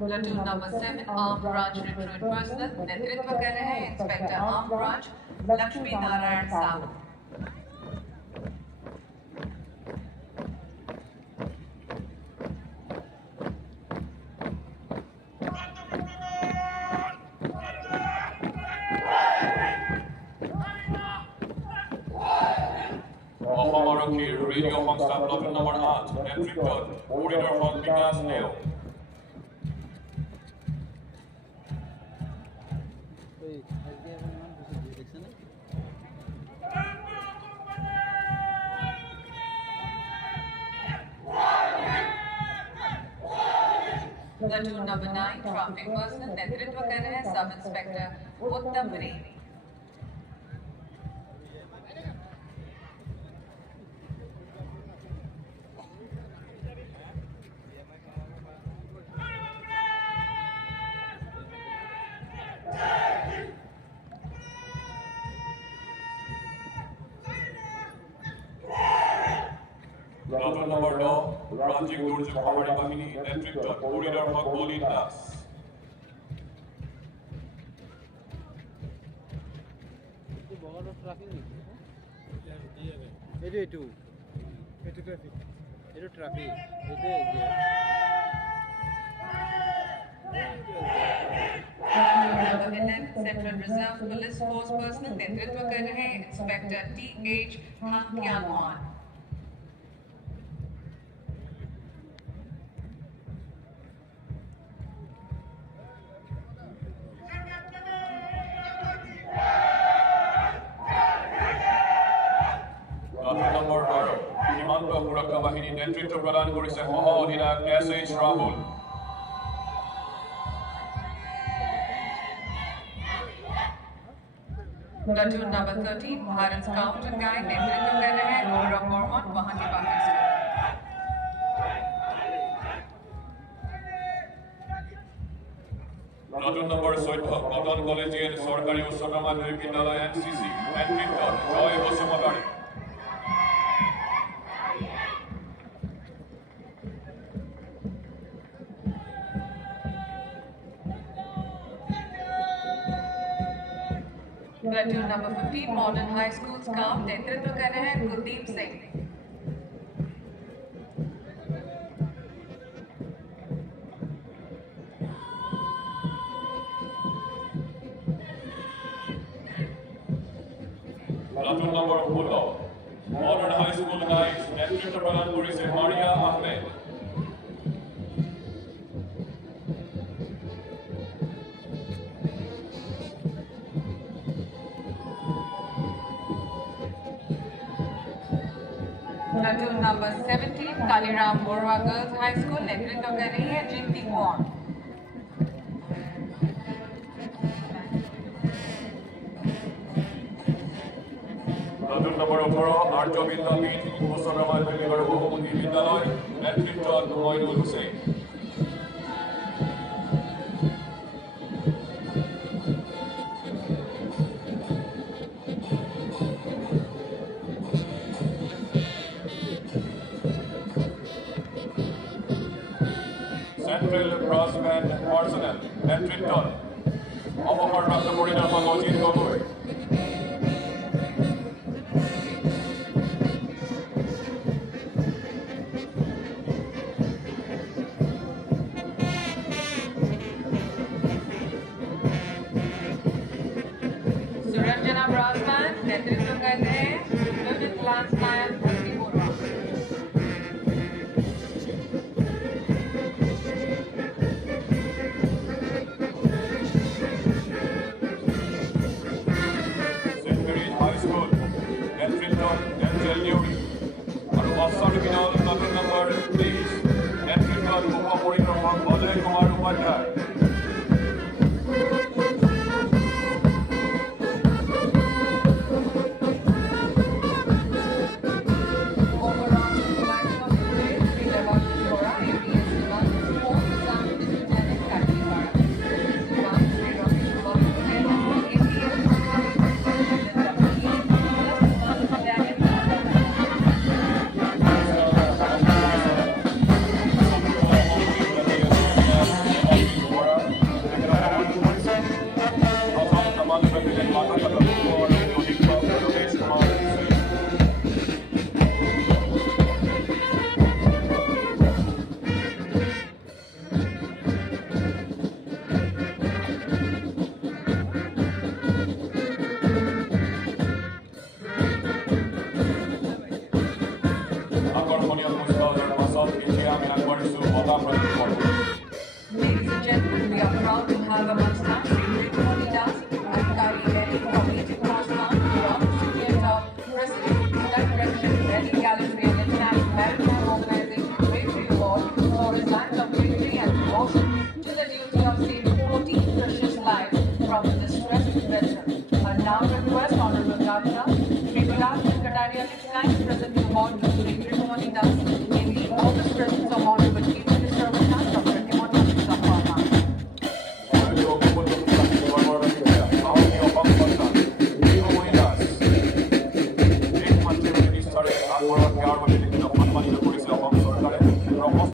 Platoon number 7, Armed Branch Recruit Personnel, नेतृत्व कर रहे हैं inspector arm branch Lakshmi Narayan Sahu. Amaraki Radio Hongsta Platoon number 8, নেতৃত্বত পরিদর্শক বিকাশ নেও। Platoon number 9, Traffic Personnel, नेतृत्व कर रहे हैं सब इंस्पेक्टर उत्तम बरेली। Platoon number 9, রাজ্যিক দুর্যোগ সমারি বাহিনী নেতৃত্বত পরিদর্শক Bolin Das. Central Reserve Police Force Personnel, नेतृत्व कर रहे हैं inspector T.H. Thakianwan। Platoon number 12, সীমান্ত সুৰক্ষা বাহিনী নেতৃত্ব প্ৰদান কৰিছে সহ অধিনায়ক S.H. Rahul. Platoon number 13, Bharat Scout and Guide, नेतृत्व कर रहे हैं गौरव वर्मा वहां के बाहर से। Platoon number 14, কটন কলেজিয়েট সরকারি উচ্চতর মাধ্যমিক বিদ্যালয় NCC নেতৃত্বত জয় Basumatary. Platoon number 15, Modern High School Scout, नेतृत्व कर रहे हैं Kuldeep Singh. Platoon number 16, Modern High School Guides নেতৃত্ব প্ৰদান কৰিছে Maria Ahmed. Platoon number 17, Kaliram Borwa Girls High School, नेतृत्व कर रही है जिंती कौर। Platoon number 18, আৰ্য বিদ্যাপীঠ উচ্চতৰ মাধ্যমিক আৰু বহুমুখী বিদ্যালয় নেতৃত্বত Moinul Hussain. Central Brass Band Personnel নেতৃত্বত অৱসৰপ্ৰাপ্ত পৰিদৰ্শক অজিত গগৈ। सुरंजना ब्रास बैंड, नेतृत्व कर रहे हैं Lieutenant Lance Nayan Bhakti Borwa। High School নেতৃত্বত এঞ্জেল নিউৰি আৰু অষ্টম বিদ্যালয় Platoon number 23, নেতৃত্বত উপ পৰিদৰ্শক Ajay Kumar Upadhyay. Secretariat is kindly present to the board, Mr. Indramani Das, in the august presence of Honorable Chief Minister of Assam, Dr. Himanta Biswa Sarma. ভারতীয় ঐক্যবদ্ধ প্রশাসনিক কর্মসূচিতে সাহসী অপংসত্তান দীর্ঘময়ী দাস এই মঞ্চে স্তরে আত্মরক্ষার বলে লিখিত সম্মানিত পরিচয়